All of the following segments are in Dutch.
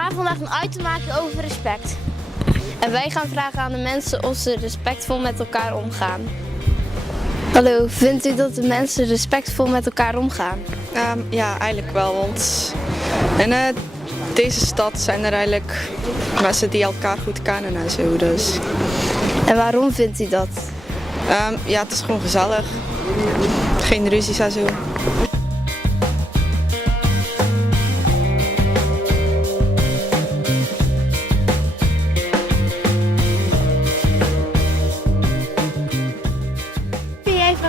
gaan vandaag een item maken over respect. En wij gaan vragen aan de mensen of ze respectvol met elkaar omgaan. Hallo, vindt u dat de mensen respectvol met elkaar omgaan? Ja, eigenlijk wel, want in deze stad zijn er eigenlijk mensen die elkaar goed kennen en zo. Dus. En waarom vindt u dat? Ja, het is gewoon gezellig. Geen ruzies en zo.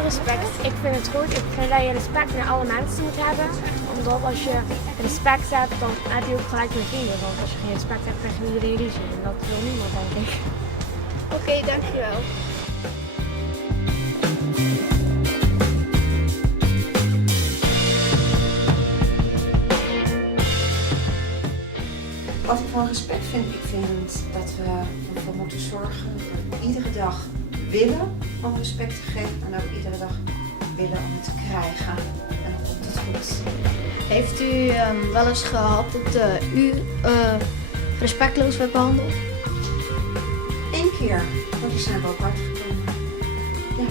Respect. Ik vind het goed. Ik vind dat je respect naar alle mensen moet hebben. Omdat als je respect hebt, dan heb je ook gelijk met vrienden. Want als je geen respect hebt, krijg je iedereen ruzie. En dat wil niemand, denk ik. Oké, dankjewel. Wat ik van respect vind, ik vind dat we ervoor moeten zorgen dat we iedere dag willen om respect te geven en ook iedere dag willen om het te krijgen. En dan komt het goed. Heeft u wel eens gehad dat u respectloos werd behandeld? Eén keer, maar er zijn we ook uitgekomen. Ja.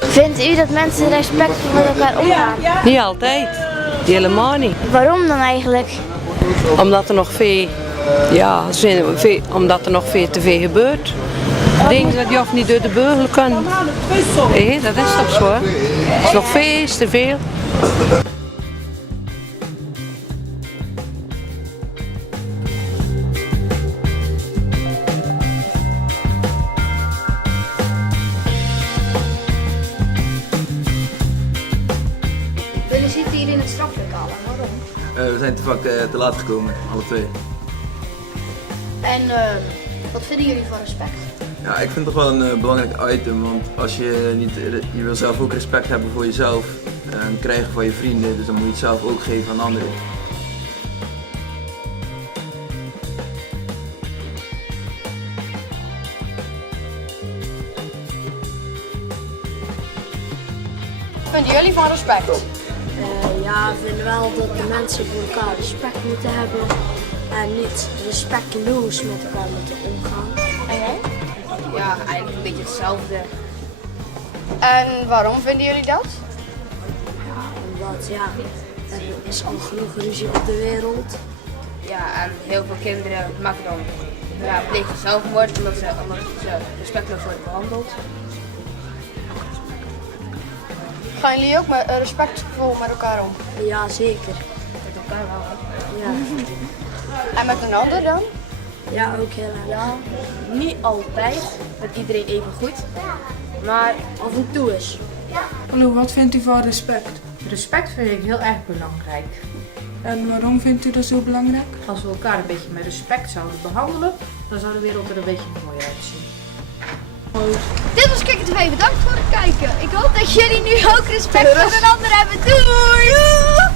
Vindt u dat mensen respectvol met elkaar omgaan? Niet altijd. Helemaal niet. Waarom dan eigenlijk? Omdat er nog veel, omdat er nog veel te veel gebeurt. Dingen dat je of niet door de beugel kan. Nee, dat is toch zo. Het is nog veel te veel. Jullie zitten hier in het straflokaal. Waarom? We zijn te vaak te laat gekomen, alle twee. En wat vinden jullie van respect? Ja, ik vind het toch wel een belangrijk item, want als je niet, je wil zelf ook respect hebben voor jezelf en krijgen van je vrienden, dus dan moet je het zelf ook geven aan anderen. Wat vinden jullie van respect? Ja, ik vind wel dat de mensen voor elkaar respect moeten hebben. En niet respectloos met elkaar moeten omgaan. En jij? Ja, eigenlijk een beetje hetzelfde. En waarom vinden jullie dat? Omdat er is al genoeg ruzie op de wereld. Ja, en heel veel kinderen maken dan plegen zelfmoord omdat ze respectloos worden behandeld. Gaan jullie ook respectvol met elkaar om? Ja, zeker. Met elkaar wel. Ja, En met een ander dan? ja ook heel erg. Ja, niet altijd met iedereen even goed, maar Af en toe is. Hallo, wat vindt u van respect? Respect vind ik heel erg belangrijk. En waarom vindt u dat zo belangrijk? Als we elkaar een beetje met respect zouden behandelen, dan zou de wereld er een beetje mooier uitzien. Dit was Kikker TV, bedankt voor het kijken. Ik hoop dat jullie nu ook respect voor een ander hebben. Doei!